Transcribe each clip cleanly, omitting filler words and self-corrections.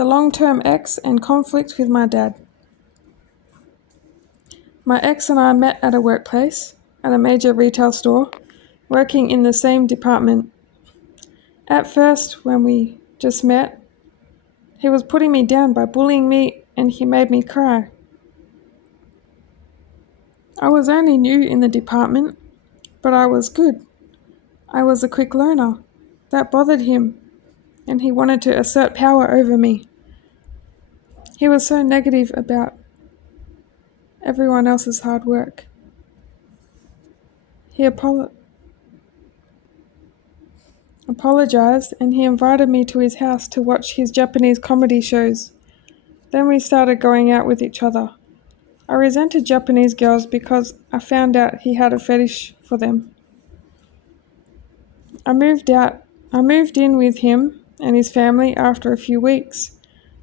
the long-term ex and conflict with my dad. My ex and I met at a workplace, at a major retail store, working in the same department. At first, when we just met, he was putting me down by bullying me and he made me cry. I was only new in the department, but I was good. I was a quick learner. That bothered him, and he wanted to assert power over me. He was so negative about everyone else's hard work. He apologized and he invited me to his house to watch his Japanese comedy shows. Then we started going out with each other. I resented Japanese girls because I found out he had a fetish for them. I moved in with him and his family after a few weeks.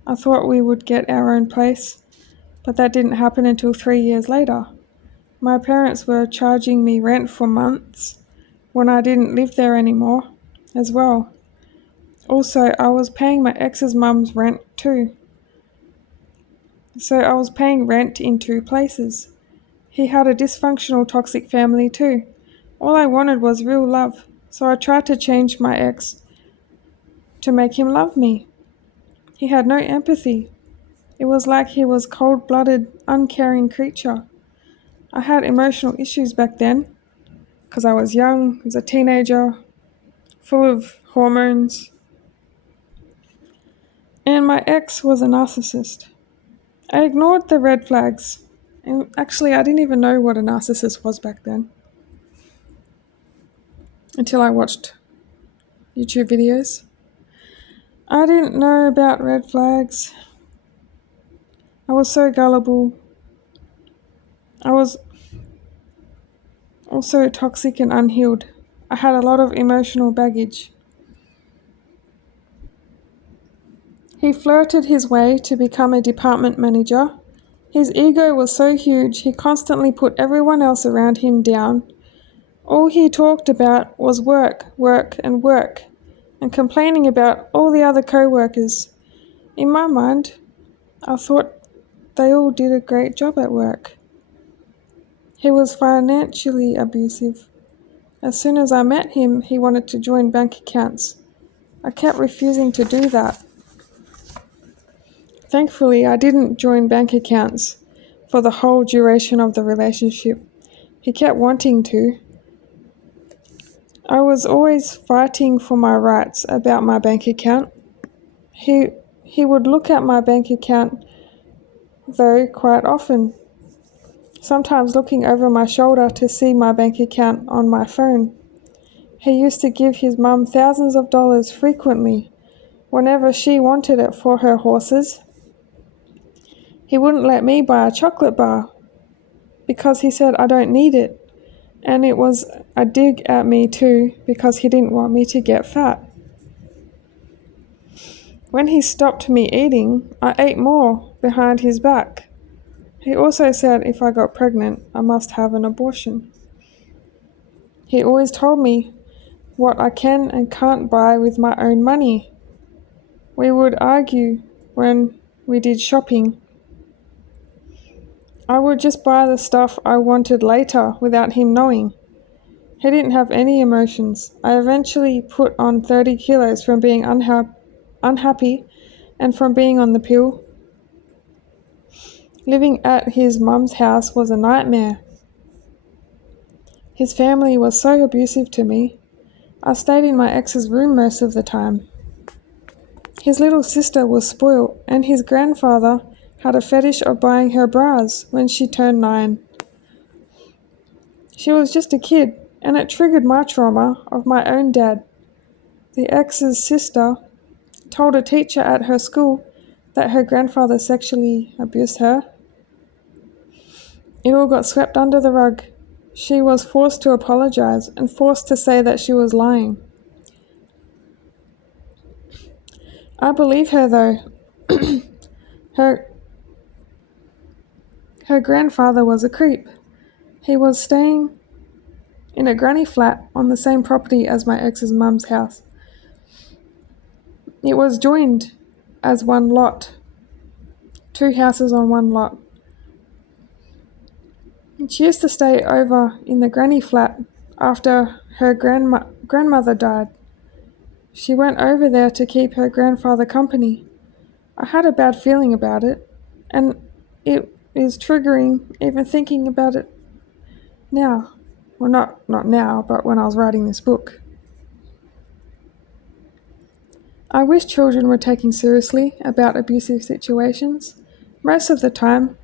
I thought we would get our own place, but that didn't happen until 3 years later. My parents were charging me rent for months when I didn't live there anymore as well. Also, I was paying my ex's mum's rent too. So I was paying rent in 2 places. He had a dysfunctional, toxic family too. All I wanted was real love, so I tried to change my ex to make him love me. He had no empathy. It was like he was a cold-blooded, uncaring creature. I had emotional issues back then, because I was young, as a teenager, full of hormones. And my ex was a narcissist. I ignored the red flags. And actually, I didn't even know what a narcissist was back then, until I watched YouTube videos. I didn't know about red flags. I was so gullible. I was also toxic and unhealed. I had a lot of emotional baggage. He flirted his way to become a department manager. His ego was so huge, he constantly put everyone else around him down. All he talked about was work, work, and work, and complaining about all the other co-workers. In my mind, I thought they all did a great job at work. He was financially abusive. As soon as I met him, he wanted to join bank accounts. I kept refusing to do that. Thankfully, I didn't join bank accounts for the whole duration of the relationship. He kept wanting to. I was always fighting for my rights about my bank account. He would look at my bank account, though, quite often, sometimes looking over my shoulder to see my bank account on my phone. He used to give his mum thousands of dollars frequently, whenever she wanted it for her horses. He wouldn't let me buy a chocolate bar because he said I don't need it. And it was a dig at me too because he didn't want me to get fat. When he stopped me eating, I ate more behind his back. He also said if I got pregnant, I must have an abortion. He always told me what I can and can't buy with my own money. We would argue when we did shopping. I would just buy the stuff I wanted later without him knowing. He didn't have any emotions. I eventually put on 30 kilos from being unhappy and from being on the pill. Living at his mum's house was a nightmare. His family was so abusive to me. I stayed in my ex's room most of the time. His little sister was spoiled, and his grandfather had a fetish of buying her bras when she turned 9. She was just a kid, and it triggered my trauma of my own dad. The ex's sister told a teacher at her school that her grandfather sexually abused her. It all got swept under the rug. She was forced to apologize and forced to say that she was lying. I believe her though. Her grandfather was a creep. He was staying in a granny flat on the same property as my ex's mum's house. It was joined as one lot, 2 houses on one lot. She used to stay over in the granny flat after her grandmother died. She went over there to keep her grandfather company. I had a bad feeling about it, and it is triggering even thinking about it now. Well, not now, but when I was writing this book. I wish children were taken seriously about abusive situations. Most of the time,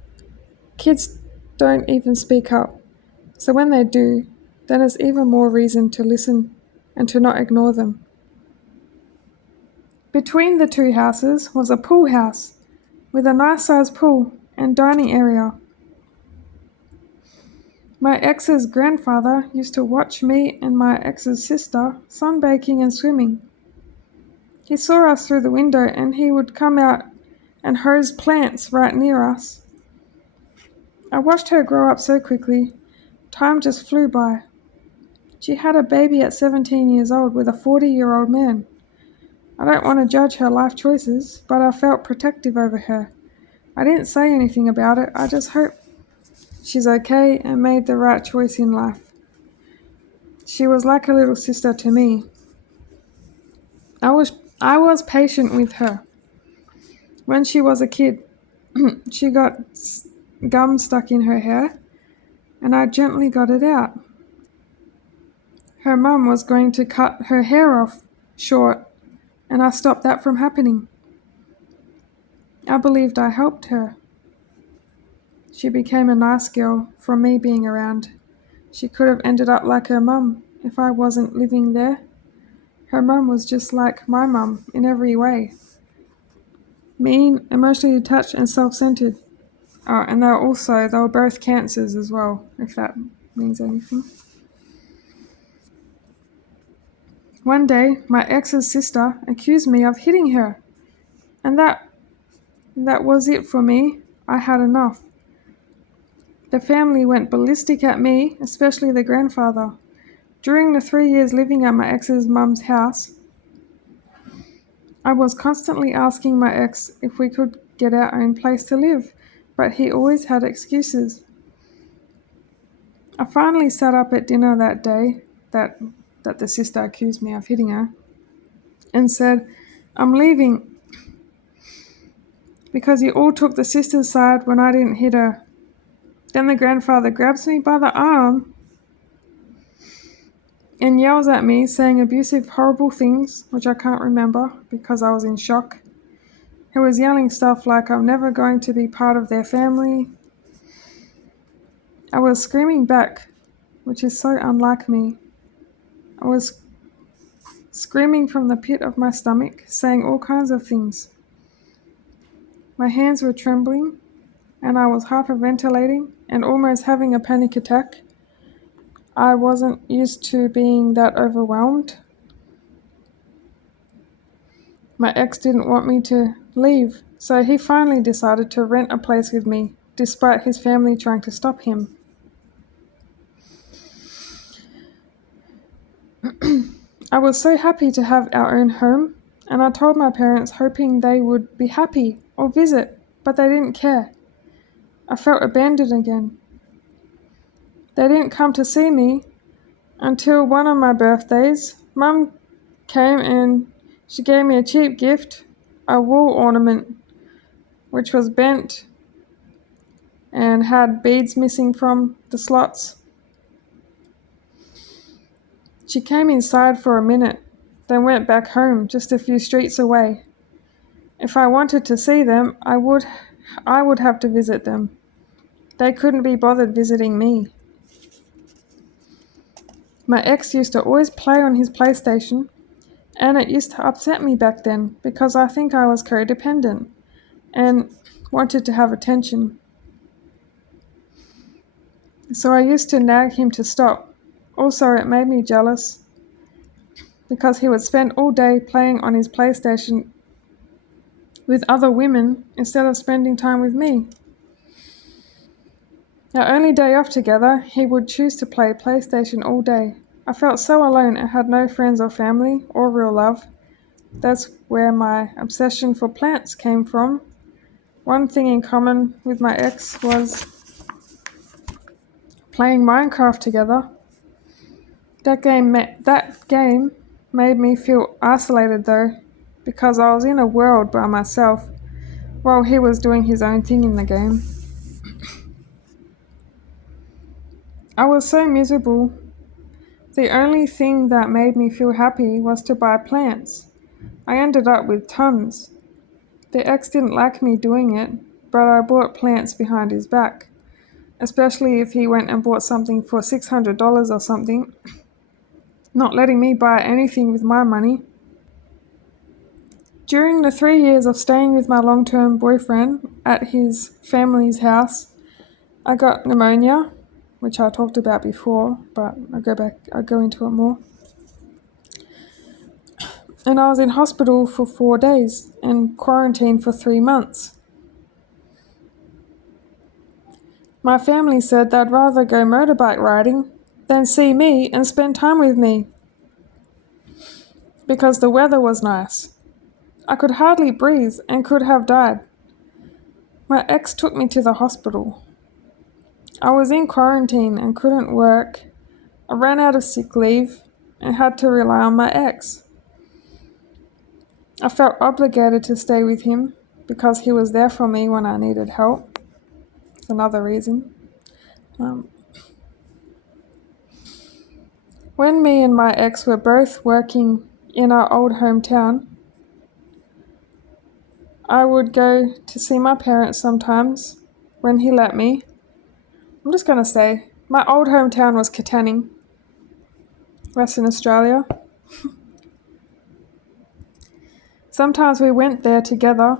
kids don't even speak up. So when they do, then it's even more reason to listen and to not ignore them. Between the 2 houses was a pool house with a nice sized pool and dining area. My ex's grandfather used to watch me and my ex's sister sunbaking and swimming. He saw us through the window and he would come out and hose plants right near us. I watched her grow up so quickly. Time just flew by. She had a baby at 17 years old with a 40-year-old man. I don't want to judge her life choices, but I felt protective over her. I didn't say anything about it. I just hope she's okay and made the right choice in life. She was like a little sister to me. I was patient with her. When she was a kid, she got gum stuck in her hair, and I gently got it out. Her mum was going to cut her hair off short, and I stopped that from happening. I believed I helped her. She became a nice girl from me being around. She could have ended up like her mum if I wasn't living there. Her mum was just like my mum in every way. Mean, emotionally detached, and self-centered. Oh, and they were both cancers as well, if that means anything. One day, my ex's sister accused me of hitting her, and that was it for me. I had enough. The family went ballistic at me, especially the grandfather. During the 3 years living at my ex's mum's house, I was constantly asking my ex if we could get our own place to live, but he always had excuses. I finally sat up at dinner that day that the sister accused me of hitting her and said, "I'm leaving because you all took the sister's side when I didn't hit her." Then the grandfather grabs me by the arm and yells at me, saying abusive, horrible things, which I can't remember because I was in shock. He was yelling stuff like I'm never going to be part of their family. I was screaming back, which is so unlike me. I was screaming from the pit of my stomach, saying all kinds of things. My hands were trembling, and I was hyperventilating and almost having a panic attack. I wasn't used to being that overwhelmed. My ex didn't want me to leave, so he finally decided to rent a place with me, despite his family trying to stop him. I was so happy to have our own home, and I told my parents hoping they would be happy or visit, but they didn't care. I felt abandoned again. They didn't come to see me until one of my birthdays. Mum came and she gave me a cheap gift, a wall ornament, which was bent and had beads missing from the slots. She came inside for a minute, then went back home just a few streets away. If I wanted to see them, I would have to visit them. They couldn't be bothered visiting me. My ex used to always play on his PlayStation, and it used to upset me back then because I think I was codependent and wanted to have attention. So I used to nag him to stop. Also, it made me jealous because he would spend all day playing on his PlayStation with other women instead of spending time with me. Our only day off together, he would choose to play PlayStation all day. I felt so alone and had no friends or family or real love. That's where my obsession for plants came from. One thing in common with my ex was playing Minecraft together. That game made me feel isolated though, because I was in a world by myself while he was doing his own thing in the game. I was so miserable. The only thing that made me feel happy was to buy plants. I ended up with tons. The ex didn't like me doing it, but I bought plants behind his back, especially if he went and bought something for $600 or something, not letting me buy anything with my money. During the 3 years of staying with my long-term boyfriend at his family's house, I got pneumonia, which I talked about before, but I'll go into it more. And I was in hospital for 4 days and quarantined for 3 months. My family said they'd rather go motorbike riding than see me and spend time with me, because the weather was nice. I could hardly breathe and could have died. My ex took me to the hospital. I was in quarantine and couldn't work. I ran out of sick leave and had to rely on my ex. I felt obligated to stay with him because he was there for me when I needed help. That's another reason. When me and my ex were both working in our old hometown, I would go to see my parents sometimes when he let me. I'm just going to say, my old hometown was Katanning, Western Australia. Sometimes we went there together,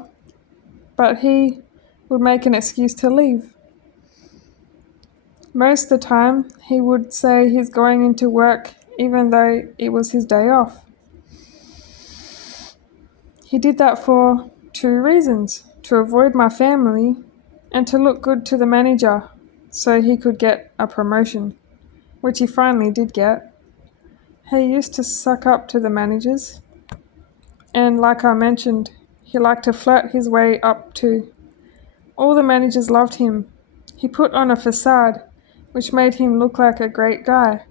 but he would make an excuse to leave. Most of the time, he would say he's going into work even though it was his day off. He did that for 2 reasons: to avoid my family and to look good to the manager so he could get a promotion, which he finally did get. He used to suck up to the managers, and like I mentioned, he liked to flirt his way up too. All the managers loved him. He put on a facade, which made him look like a great guy.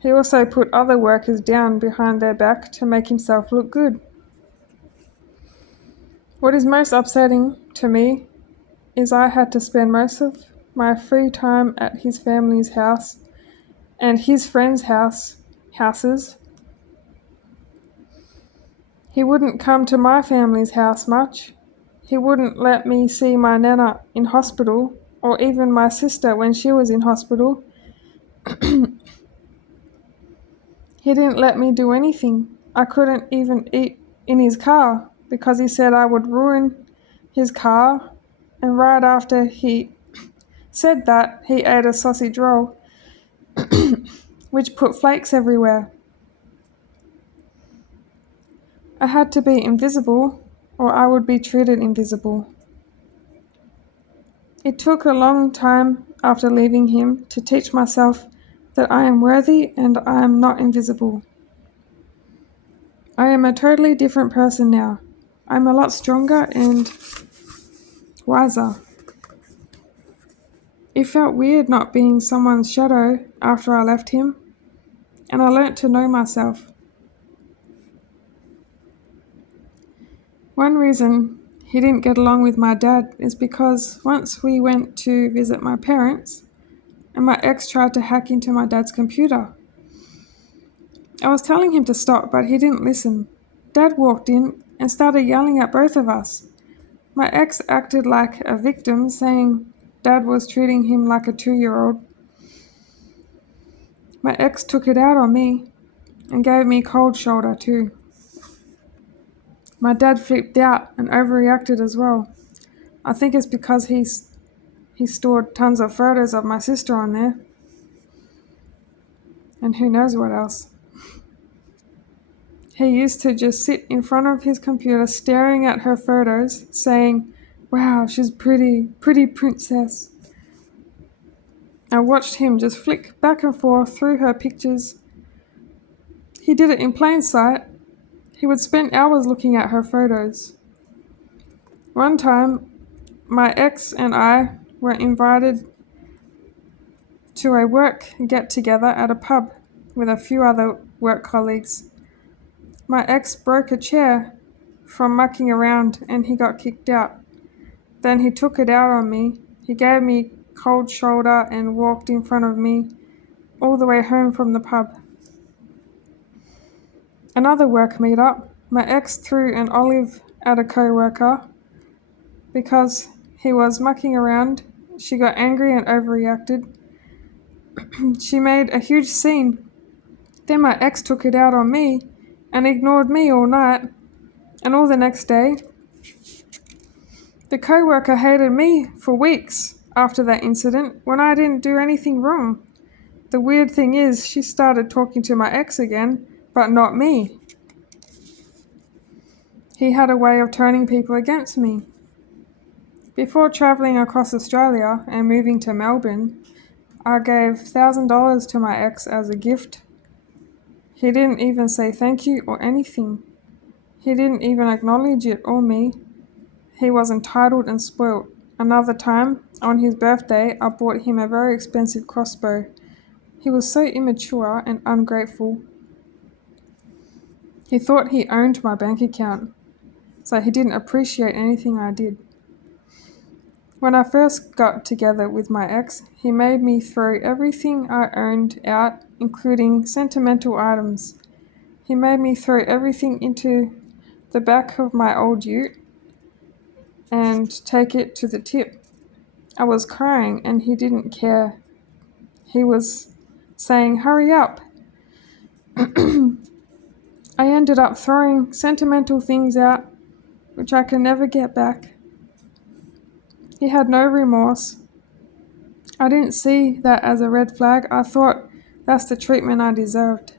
He also put other workers down behind their back to make himself look good. What is most upsetting to me is I had to spend most of my free time at his family's house and his friends' houses. He wouldn't come to my family's house much. He wouldn't let me see my nana in hospital, or even my sister when she was in hospital. He didn't let me do anything. I couldn't even eat in his car because he said I would ruin his car. And right after he said that, he ate a sausage roll, which put flakes everywhere. I had to be invisible, or I would be treated invisible. It took a long time after leaving him to teach myself that I am worthy and I am not invisible. I am a totally different person now. I'm a lot stronger and wiser. It felt weird not being someone's shadow after I left him, and I learnt to know myself. One reason he didn't get along with my dad is because once we went to visit my parents, and my ex tried to hack into my dad's computer. I was telling him to stop, but he didn't listen. Dad walked in and started yelling at both of us. My ex acted like a victim, saying Dad was treating him like a 2-year-old. My ex took it out on me and gave me cold shoulder too. My dad flipped out and overreacted as well. I think it's because he stored tons of photos of my sister on there. And who knows what else. He used to just sit in front of his computer staring at her photos, saying, "Wow, she's pretty princess." I watched him just flick back and forth through her pictures. He did it in plain sight. He would spend hours looking at her photos. One time, my ex and I were invited to a work get-together at a pub with a few other work colleagues. My ex broke a chair from mucking around and he got kicked out. Then he took it out on me. He gave me cold shoulder and walked in front of me all the way home from the pub. Another work meetup, my ex threw an olive at a co-worker because he was mucking around. She got angry and overreacted. She made a huge scene. Then my ex took it out on me and ignored me all night and all the next day. The co-worker hated me for weeks after that incident when I didn't do anything wrong. The weird thing is, she started talking to my ex again, but not me. He had a way of turning people against me. Before travelling across Australia and moving to Melbourne, I gave $1,000 to my ex as a gift. He didn't even say thank you or anything. He didn't even acknowledge it or me. He was entitled and spoilt. Another time, on his birthday, I bought him a very expensive crossbow. He was so immature and ungrateful. He thought he owned my bank account, so he didn't appreciate anything I did. When I first got together with my ex, he made me throw everything I owned out, including sentimental items. He made me throw everything into the back of my old ute and take it to the tip. I was crying and he didn't care. He was saying, "Hurry up." I ended up throwing sentimental things out, which I can never get back. He had no remorse. I didn't see that as a red flag. I thought that's the treatment I deserved.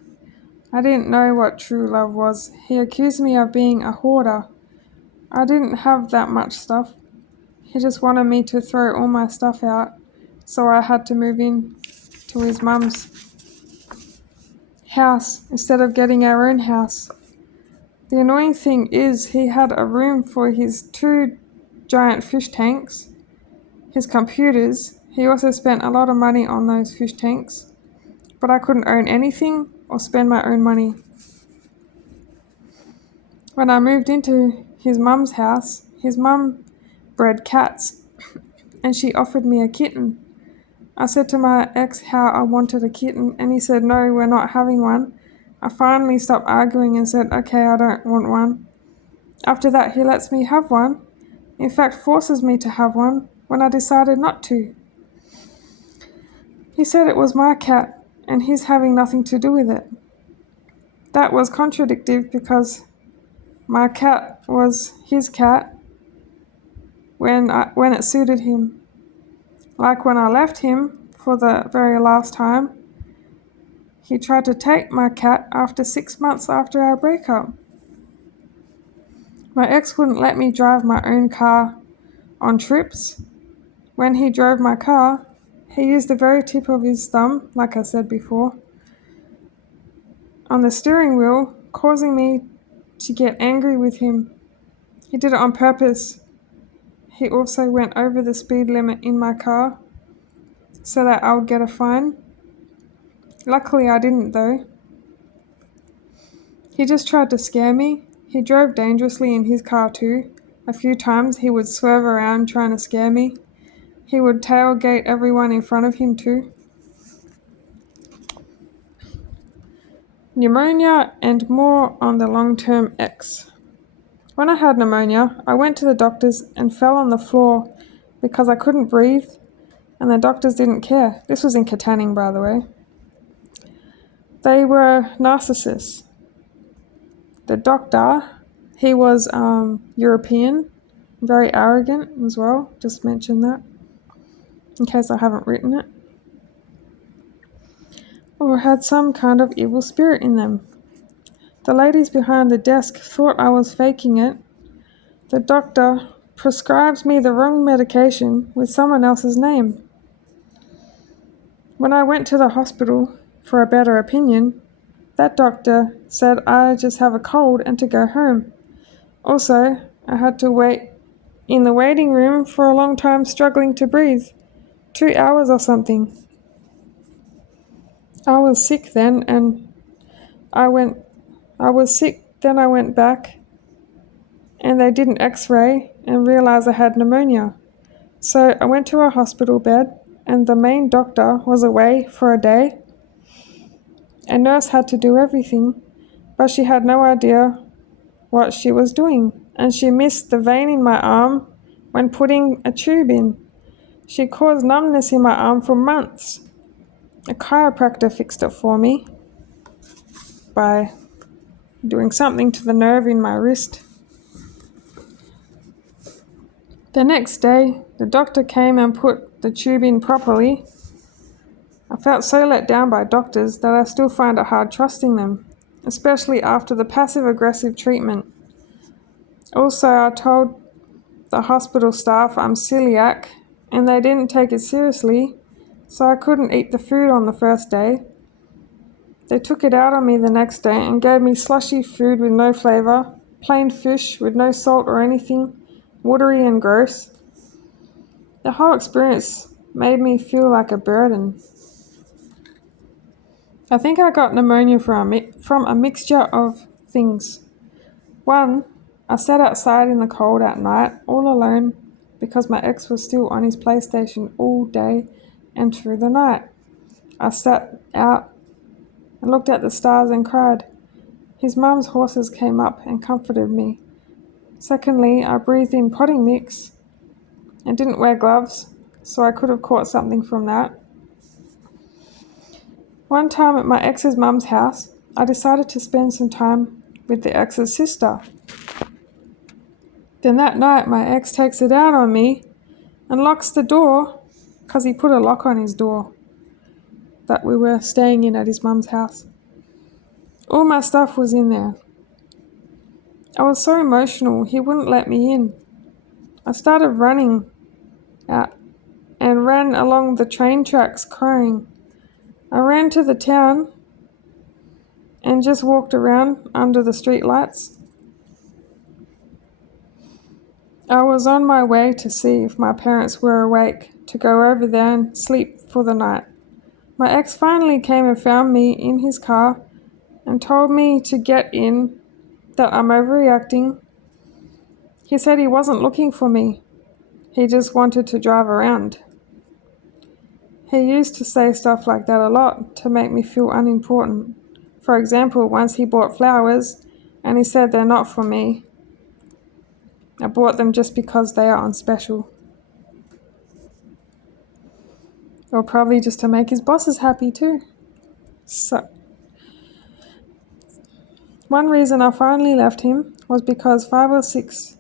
I didn't know what true love was. He accused me of being a hoarder. I didn't have that much stuff. He just wanted me to throw all my stuff out, so I had to move in to his mum's house instead of getting our own house. The annoying thing is he had a room for his 2 giant fish tanks, his computers. He also spent a lot of money on those fish tanks, but I couldn't own anything or spend my own money. When I moved into his mum's house, his mum bred cats and she offered me a kitten. I said to my ex how I wanted a kitten and he said, "No, we're not having one." I finally stopped arguing and said, "Okay, I don't want one." After that, he lets me have one. In fact, forces me to have one when I decided not to. He said it was my cat and he's having nothing to do with it. That was contradictory because my cat was his cat when it suited him. Like when I left him for the very last time, he tried to take my cat after 6 months after our breakup. My ex wouldn't let me drive my own car on trips. When he drove my car, he used the very tip of his thumb, like I said before, on the steering wheel, causing me to get angry with him. He did it on purpose. He also went over the speed limit in my car so that I would get a fine. Luckily, I didn't though. He just tried to scare me. He drove dangerously in his car too. A few times he would swerve around trying to scare me. He would tailgate everyone in front of him too. Pneumonia and more on the long-term ex. When I had pneumonia, I went to the doctors and fell on the floor because I couldn't breathe and the doctors didn't care. This was in Katanning, by the way. They were narcissists. The doctor, he was European, very arrogant as well. Just mention that in case I haven't written it. Or had some kind of evil spirit in them. The ladies behind the desk thought I was faking it. The doctor prescribed me the wrong medication with someone else's name. When I went to the hospital for a better opinion, that doctor said I just have a cold and to go home. Also, I had to wait in the waiting room for a long time struggling to breathe. 2 hours or something. I was sick then and I went I was sick, then I went back and they did an x-ray and realized I had pneumonia. So I went to a hospital bed and the main doctor was away for a day. A nurse had to do everything, but she had no idea what she was doing and she missed the vein in my arm when putting a tube in. She caused numbness in my arm for months. A chiropractor fixed it for me by doing something to the nerve in my wrist. The next day, the doctor came and put the tube in properly. I felt so let down by doctors that I still find it hard trusting them, especially after the passive-aggressive treatment. Also, I told the hospital staff I'm celiac and they didn't take it seriously, so I couldn't eat the food on the first day. They took it out on me the next day and gave me slushy food with no flavour, plain fish with no salt or anything, watery and gross. The whole experience made me feel like a burden. I think I got pneumonia from a mixture of things. One, I sat outside in the cold at night, all alone, because my ex was still on his PlayStation all day and through the night. I sat out and looked at the stars and cried. His mum's horses came up and comforted me. Secondly, I breathed in potting mix and didn't wear gloves, so I could have caught something from that. One time at my ex's mum's house, I decided to spend some time with the ex's sister. Then that night, my ex takes it out on me and locks the door because he put a lock on his door that we were staying in at his mum's house. All my stuff was in there. I was so emotional, he wouldn't let me in. I started running out and ran along the train tracks crying. I ran to the town and just walked around under the street lights. I was on my way to see if my parents were awake to go over there and sleep for the night. My ex finally came and found me in his car and told me to get in, that I'm overreacting. He said he wasn't looking for me. He just wanted to drive around. He used to say stuff like that a lot to make me feel unimportant. For example, once he bought flowers and he said they're not for me. I bought them just because they are on special. Or probably just to make his bosses happy too. So, one reason I finally left him was because 5 or 6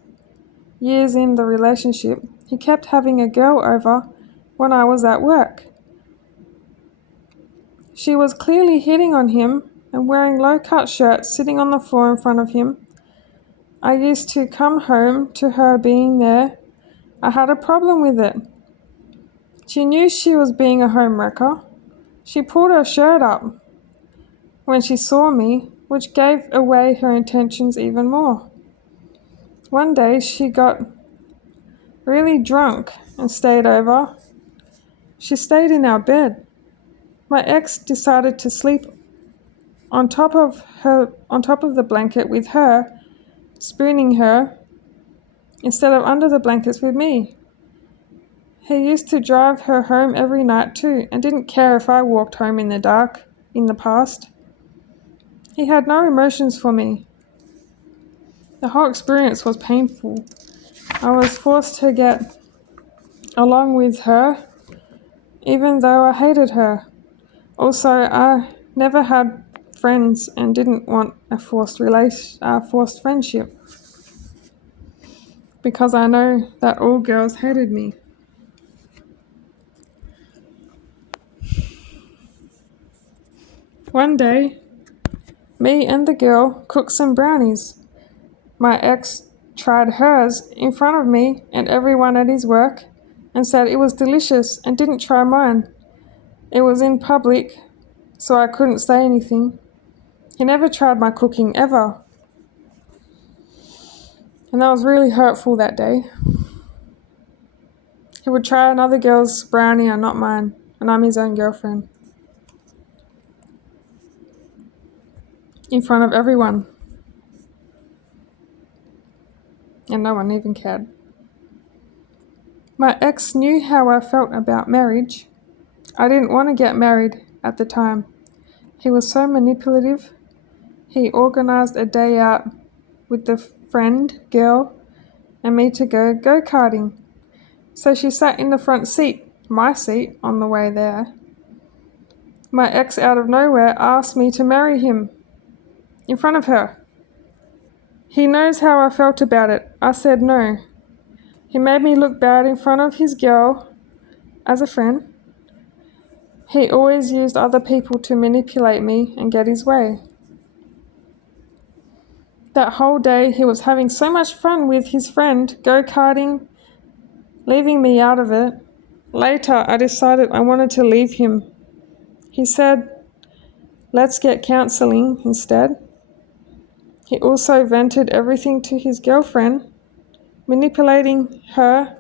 years in the relationship, he kept having a girl over when I was at work. She was clearly hitting on him and wearing low-cut shirts sitting on the floor in front of him. I used to come home to her being there. I had a problem with it. She knew she was being a homewrecker. She pulled her shirt up when she saw me, which gave away her intentions even more. One day she got really drunk and stayed over. She stayed in our bed. My ex decided to sleep on top of the blanket with her, spooning her, instead of under the blankets with me. He used to drive her home every night too, and didn't care if I walked home in the dark in the past. He had no emotions for me. The whole experience was painful. I was forced to get along with her, even though I hated her. Also, I never had friends and didn't want a forced friendship, because I know that all girls hated me. One day, me and the girl cooked some brownies. My ex tried hers in front of me and everyone at his work and said it was delicious and didn't try mine. It was in public, so I couldn't say anything. He never tried my cooking ever. And that was really hurtful that day. He would try another girl's brownie and not mine, and I'm his own girlfriend. In front of everyone. And no one even cared. My ex knew how I felt about marriage. I didn't want to get married at the time. He was so manipulative. He organized a day out with the friend, girl, and me to go go-karting. So she sat in the front seat, my seat, on the way there. My ex out of nowhere asked me to marry him in front of her. He knows how I felt about it. I said no. He made me look bad in front of his girl as a friend. He always used other people to manipulate me and get his way. That whole day he was having so much fun with his friend, go-karting, leaving me out of it. Later I decided I wanted to leave him. He said, let's get counselling instead. He also vented everything to his girlfriend, manipulating her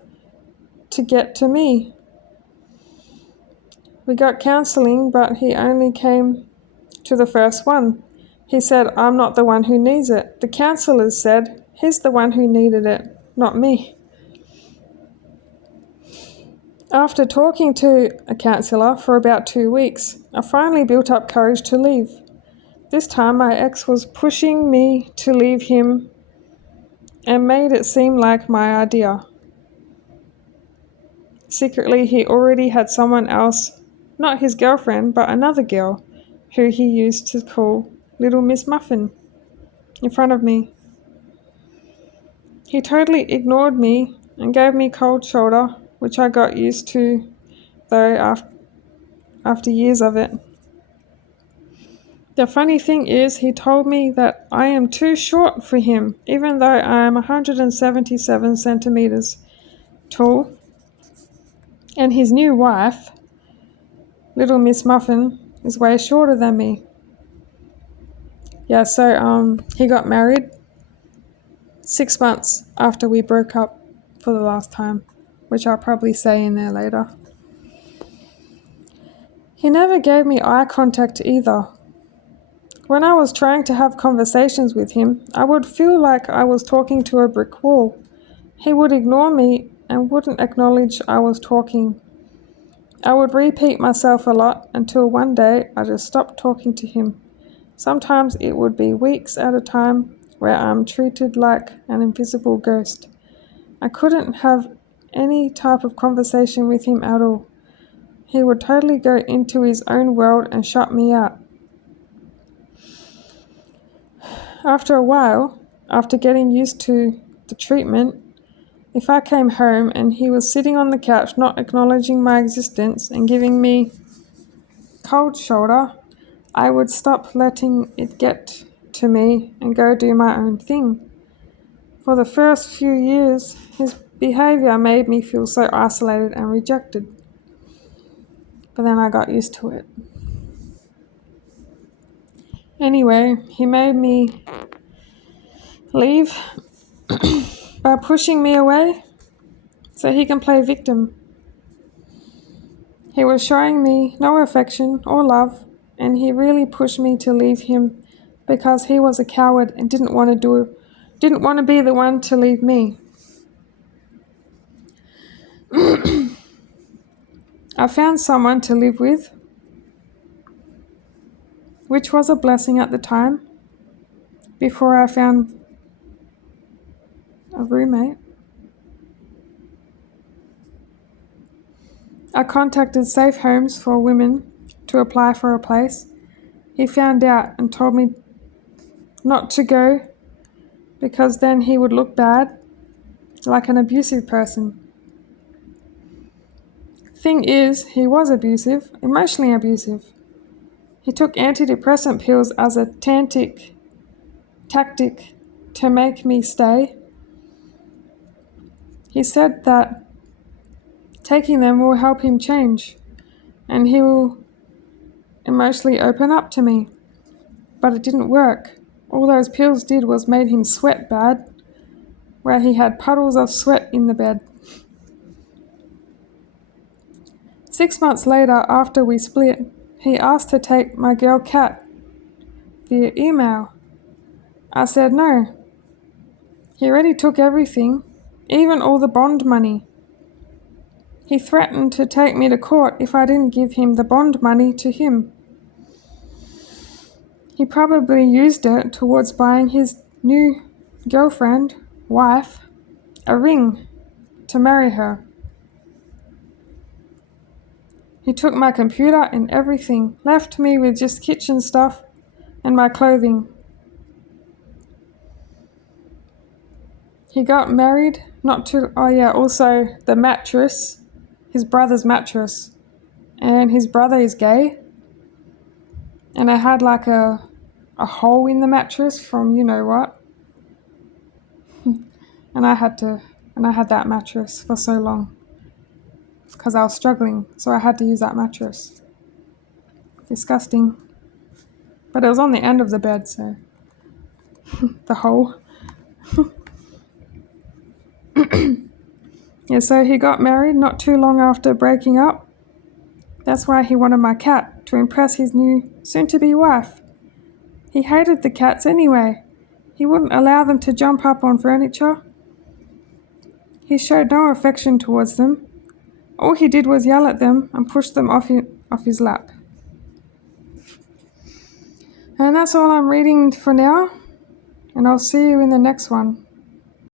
to get to me. We got counselling, but he only came to the first one. He said, I'm not the one who needs it. The counsellors said he's the one who needed it, not me. After talking to a counsellor for about 2 weeks, I finally built up courage to leave. This time my ex was pushing me to leave him and made it seem like my idea. Secretly, he already had someone else, not his girlfriend, but another girl, who he used to call Little Miss Muffin, in front of me. He totally ignored me and gave me cold shoulder, which I got used to, though, after years of it. The funny thing is, he told me that I am too short for him, even though I am 177 centimeters tall. And his new wife, Little Miss Muffin, is way shorter than me. Yeah, so he got married 6 months after we broke up for the last time, which I'll probably say in there later. He never gave me eye contact either. When I was trying to have conversations with him, I would feel like I was talking to a brick wall. He would ignore me and wouldn't acknowledge I was talking. I would repeat myself a lot until one day I just stopped talking to him. Sometimes it would be weeks at a time where I'm treated like an invisible ghost. I couldn't have any type of conversation with him at all. He would totally go into his own world and shut me out. After a while, after getting used to the treatment, if I came home and he was sitting on the couch not acknowledging my existence and giving me cold shoulder, I would stop letting it get to me and go do my own thing. For the first few years, his behavior made me feel so isolated and rejected. But then I got used to it. Anyway, he made me leave by pushing me away so he can play victim. He was showing me no affection or love, and he really pushed me to leave him because he was a coward and didn't want to be the one to leave me. I found someone to live with, which was a blessing at the time, before I found a roommate. I contacted Safe Homes for Women to apply for a place. He found out and told me not to go because then he would look bad, like an abusive person. Thing is, he was abusive, emotionally abusive. He took antidepressant pills as a tactic to make me stay. He said that taking them will help him change and he will emotionally open up to me. but it didn't work. All those pills did was made him sweat bad, where he had puddles of sweat in the bed. 6 months later, after we split, he asked to take my girl Cat via email. I said no. He already took everything, even all the bond money. He threatened to take me to court if I didn't give him the bond money to him. He probably used it towards buying his new girlfriend, wife, a ring to marry her. He took my computer and everything, left me with just kitchen stuff and my clothing. He got married also the mattress, his brother's mattress. And his brother is gay. And I had like a hole in the mattress from you know what. and I had that mattress for so long. Because I was struggling, so I had to use that mattress. Disgusting. But it was on the end of the bed, so the hole. Yeah, so he got married not too long after breaking up. That's why he wanted my cat, to impress his new soon-to-be wife. He hated the cats anyway. He wouldn't allow them to jump up on furniture. He showed no affection towards them. All he did was yell at them and push them off his lap. And that's all I'm reading for now, and I'll see you in the next one.